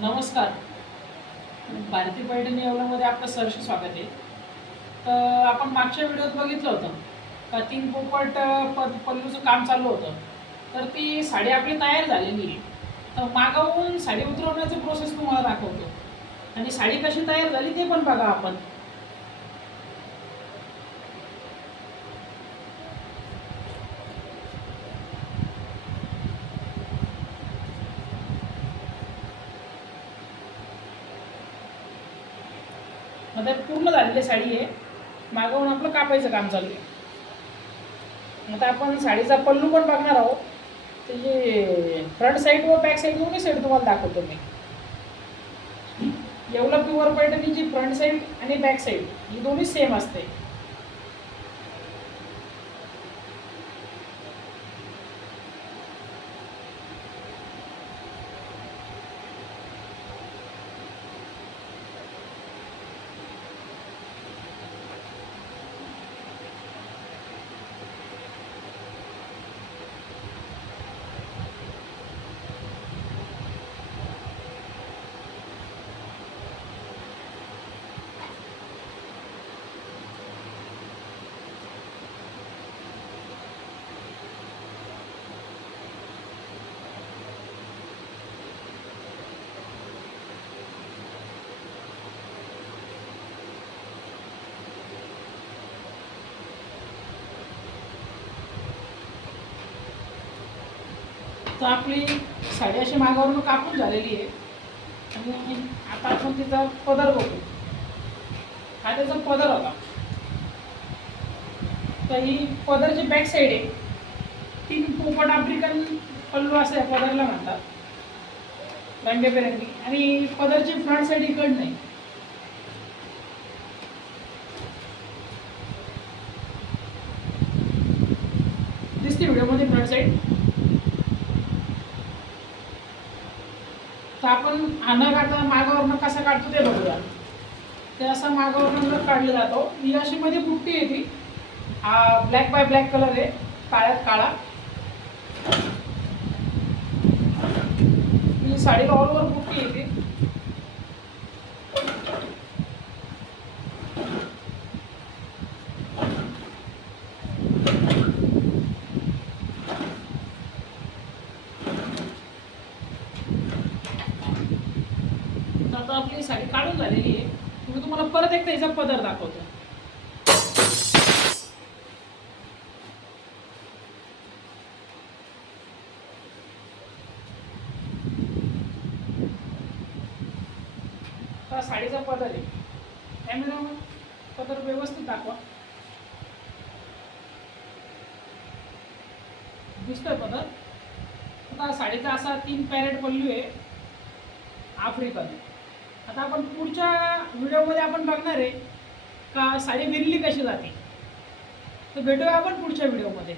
नमस्कार. भारती पैठणी येवल्यामध्ये आपलं सहर्ष स्वागत आहे. तर आपण मागच्या व्हिडिओत बघितलं होतं का तीन पोपट पल्लूचं काम चालू होतं. तर ती साडी आपली तयार झालेली आहे. तर मागाहून साडी उतरवण्याचं प्रोसेस तुम्हाला दाखवतो आणि साडी कशी तयार झाली ते पण बघा आपण. मध्ये पूर्ण झालेली साडी आहे. मागाहून आपलं कापायचं काम चालू आहे. आता आपण साडीचा पल्लू पण बघणार आहोत. त्याची फ्रंट साईड व बॅक साईड दोन्ही साईड तुम्हाला दाखवतो मी. येवला प्युअर पैठणीची फ्रंट साईड आणि बॅक साईड ही दोन्ही सेम असते. तर आपली साडी अशी मागावरून कापून झालेली आहे आणि आता आपण तिचा पदर बघू. हा त्याचा पदर होता. तर ही पदरची बॅक साईड आहे. तीन पोपट आफ्रिकन पल्लू असे पदरला म्हणतात, रंगीबेरंगी. आणि पदरची फ्रंट साईड इकड नाही. दिसते व्हिडिओमध्ये फ्रंट साईड. तर आपण हा न काढता मागावरनं कसा काढतो ते बघूया. ते असं मागावरनं काढलं जातो. ही अशी मध्ये बुट्टी येते. हा ब्लॅक बाय ब्लॅक कलर आहे, काळ्यात काळा. ही साडीला ऑल ओव्हर बुट्टी येते. आता आपली साडी काढून झालेली आहे. मी तुम्हाला परत एकदा हिचा पदर दाखवतो. हा साडीचा पदर आहे. कॅमेरा पदर व्यवस्थित दाखवा. दिसतोय पदर. आता साडीचा असा 3 पॅरेट पल्लू आहे आफ्रिकन. आता आपण पुढच्या व्हिडिओमध्ये आपण बघणार आहे का साडी विणली कशी जाते. तर भेटूया आपण पुढच्या व्हिडिओमध्ये.